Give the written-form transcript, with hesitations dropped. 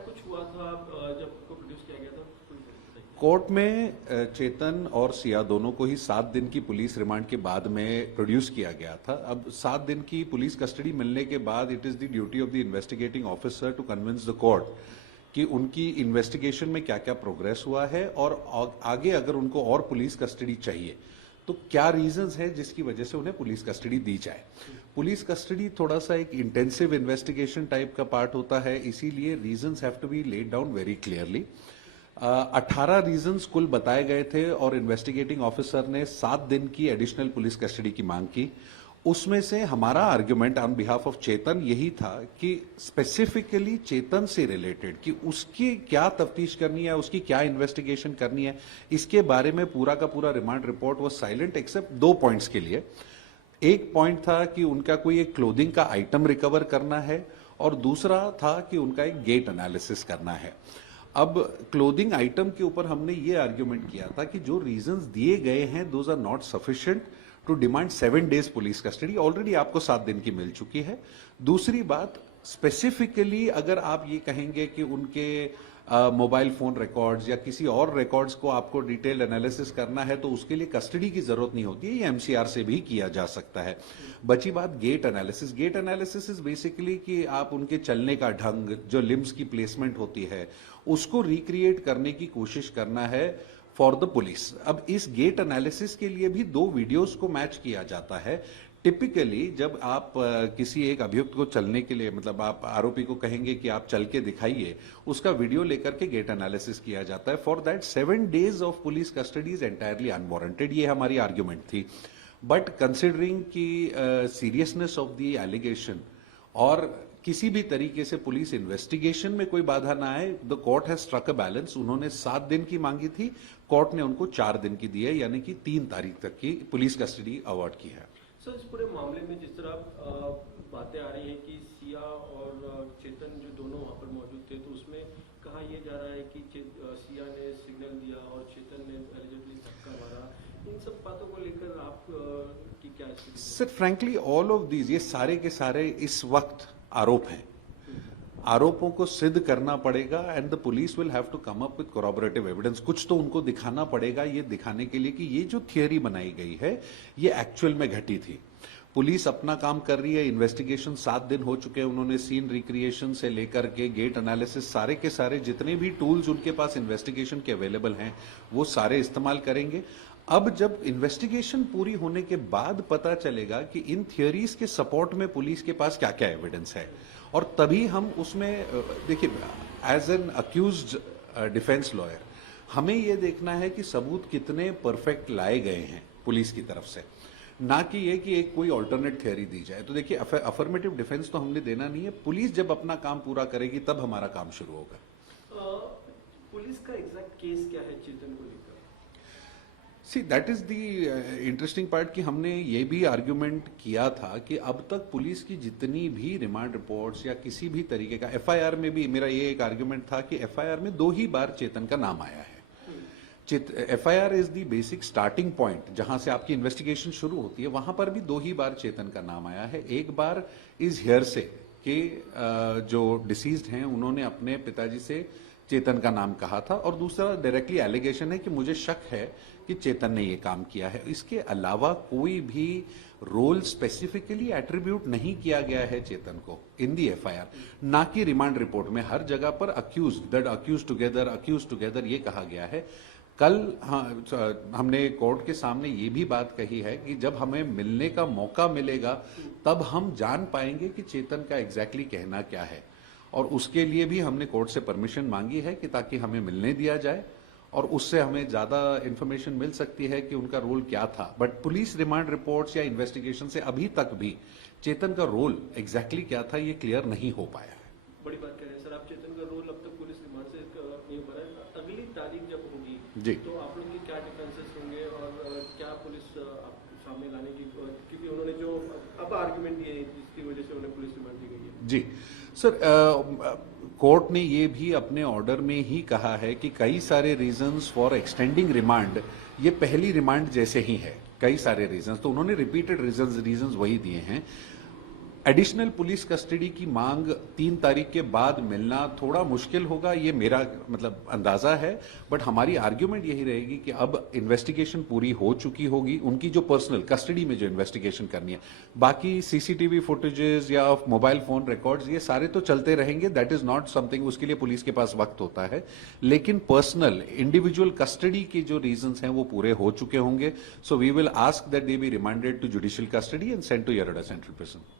कुछ हुआ था जब को प्रोड्यूस किया गया था? कोर्ट में चेतन और सिया दोनों को ही 7 दिन की पुलिस रिमांड के बाद में प्रोड्यूस किया गया था। अब 7 दिन की पुलिस कस्टडी मिलने के बाद it is the duty of the investigating officer to convince the court कि उनकी इन्वेस्टिगेशन में क्या क्या प्रोग्रेस हुआ है और आगे अगर उनको और पुलिस कस्टडी चाहिए तो क्या रीजंस है जिसकी वजह से उन्हें पुलिस कस्टडी दी जाए। पुलिस कस्टडी थोड़ा सा एक इंटेंसिव इन्वेस्टिगेशन टाइप का पार्ट होता है, इसीलिए reasons have to be laid down very clearly. 18 reasons कुल बताए गए थे और इन्वेस्टिगेटिंग ऑफिसर ने 7 दिन की एडिशनल पुलिस कस्टडी की मांग की। उसमें से हमारा आर्ग्यूमेंट ऑन बिहाफ ऑफ चेतन यही था कि स्पेसिफिकली चेतन से रिलेटेड कि उसकी क्या तफ्तीश करनी है, उसकी क्या इन्वेस्टिगेशन करनी है, इसके बारे में पूरा का पूरा रिमांड रिपोर्ट वो साइलेंट एक्सेप्ट 2 पॉइंट्स के लिए। एक पॉइंट था कि उनका कोई एक क्लोथिंग का आइटम रिकवर करना है और दूसरा था कि उनका एक गेट एनालिसिस करना है। अब क्लोथिंग आइटम के ऊपर हमने ये आर्ग्यूमेंट किया था कि जो रीजंस दिए गए हैं those are not sufficient to demand 7 days police custody. Already आपको 7 दिन की मिल चुकी है। दूसरी बात, स्पेसिफिकली अगर आप ये कहेंगे कि उनके मोबाइल फोन रिकॉर्ड्स या किसी और रिकॉर्ड्स को आपको डिटेल एनालिसिस करना है तो उसके लिए कस्टडी की जरूरत नहीं होती है, ये एमसीआर से भी किया जा सकता है। बची बात gait analysis. Gait analysis is basically कि आप उनके चलने का ढंग, जो लिम्स की प्लेसमेंट होती है, उसको रिक्रिएट करने की कोशिश करना है फॉर द पुलिस। अब इस गेट एनालिसिस के लिए भी 2 वीडियोस को मैच किया जाता है। टिपिकली जब आप किसी एक अभियुक्त को चलने के लिए, मतलब आप आरोपी को कहेंगे कि आप चल के दिखाइए, उसका वीडियो लेकर के गेट एनालिसिस किया जाता है। For that 7 days of police custody is entirely unwarranted, ये हमारी आर्ग्यूमेंट थी। बट कंसिडरिंग की सीरियसनेस ऑफ द एलिगेशन और किसी भी तरीके से पुलिस इन्वेस्टिगेशन में कोई बाधा ना आए, the court has struck a balance. उन्होंने 7 दिन की मांगी थी, कोर्ट ने उनको 4 दिन की दी है, यानी कि 3 तारीख तक की पुलिस कस्टडी अवार्ड की है। सर, इस पूरे मामले में जिस तरह बातें आ रही हैं कि सिया और चेतन जो दोनों वहां पर मौजूद थे, तो उसमें कहा यह जा रहा है कि सिया ने सिग्नल दिया और चेतन ने एलिजिबली धक्का मारा। इन सब बातों को लेकर आप की क्या स्थिति? Sir frankly all of these, ये सारे के सारे इस वक्त आरोप हैं। आरोपों को सिद्ध करना पड़ेगा and the police will have to come up with corroborative evidence. कुछ तो उनको दिखाना पड़ेगा ये दिखाने के लिए कि ये जो थियरी बनाई गई है ये एक्चुअल में घटी थी। पुलिस अपना काम कर रही है, इन्वेस्टिगेशन 7 दिन हो चुके हैं, उन्होंने सीन रिक्रिएशन से लेकर के गेट एनालिसिस, सारे के सारे जितने भी टूल्स उनके पास इन्वेस्टिगेशन के अवेलेबल हैं वो सारे इस्तेमाल करेंगे। अब जब इन्वेस्टिगेशन पूरी होने के बाद पता चलेगा कि इन थियरीज के सपोर्ट में पुलिस के पास क्या क्या एविडेंस है, और तभी हम उसमें, देखिए as an accused defence lawyer हमें यह देखना है कि सबूत कितने परफेक्ट लाए गए हैं पुलिस की तरफ से, ना कि ये कि एक कोई ऑल्टरनेट थियरी दी जाए। तो देखिए अफर्मेटिव डिफेंस तो हमने देना नहीं है, पुलिस जब अपना काम पूरा करेगी तब हमारा काम शुरू होगा। पुलिस का एग्जैक्ट केस क्या है चेतन को लेकर? See that is the interesting part कि हमने ये भी आर्ग्यूमेंट किया था कि अब तक पुलिस की जितनी भी रिमांड रिपोर्ट्स या किसी भी तरीके का, एफआईआर में भी मेरा ये एक आर्ग्यूमेंट था कि एफआईआर में 2 ही बार चेतन का नाम आया है। FIR is the basic starting point, जहां से आपकी इन्वेस्टिगेशन शुरू होती है, वहां पर भी 2 ही बार चेतन का नाम आया है। एक बार इज हियर से कि जो डिसीज्ड हैं उन्होंने अपने पिताजी से चेतन का नाम कहा था, और दूसरा डायरेक्टली एलिगेशन है कि मुझे शक है कि चेतन ने ये काम किया है। इसके अलावा कोई भी रोल स्पेसिफिकली एट्रीब्यूट नहीं किया गया है चेतन को इन दी एफआईआर, ना कि रिमांड रिपोर्ट में। हर जगह पर अक्यूज्ड, दैट अक्यूज्ड टुगेदर ये कहा गया है। कल हमने कोर्ट के सामने ये भी बात कही है कि जब हमें मिलने का मौका मिलेगा तब हम जान पाएंगे कि चेतन का एग्जैक्टली कहना क्या है, और उसके लिए भी हमने कोर्ट से परमिशन मांगी है कि ताकि हमें मिलने दिया जाए और उससे हमें ज्यादा इंफॉर्मेशन मिल सकती है कि उनका रोल क्या था। बट पुलिस रिमांड रिपोर्ट्स या इन्वेस्टिगेशन से अभी तक भी चेतन का रोल एग्जैक्टली क्या था ये क्लियर नहीं हो पाया है। बड़ी बात कह रहे हैं सर आप, चेतन का रोल अब तक पुलिस रिमांड से नहीं हो पा रहा है। अगली तारीख जब होगी जी, तो आप लोग के क्या डिफेंसेस होंगे और क्या पुलिस सामने लाने की, क्योंकि उन्होंने जो अब आर्ग्यूमेंट दिए जिसकी वजह से उन्हें पुलिस रिमांड दी गई है? जी सर, कोर्ट ने ये भी अपने ऑर्डर में ही कहा है कि कई सारे रीजंस फॉर एक्सटेंडिंग रिमांड, ये पहली रिमांड जैसे ही है, कई सारे रीजंस, तो उन्होंने रिपीटेड रीजंस वही दिए हैं। एडिशनल पुलिस कस्टडी की मांग 3 तारीख के बाद मिलना थोड़ा मुश्किल होगा, ये मेरा मतलब अंदाजा है। बट हमारी आर्ग्यूमेंट यही रहेगी कि अब इन्वेस्टिगेशन पूरी हो चुकी होगी, उनकी जो पर्सनल कस्टडी में जो इन्वेस्टिगेशन करनी है, बाकी सीसीटीवी फुटेजेस या मोबाइल फोन रिकॉर्ड्स ये सारे तो चलते रहेंगे, दैट इज नॉट समथिंग, उसके लिए पुलिस के पास वक्त होता है। लेकिन पर्सनल इंडिविजुअल कस्टडी के जो रीजंस हैं वो पूरे हो चुके होंगे। So we will ask that they be remanded to judicial custody and sent to Yerwada central prison.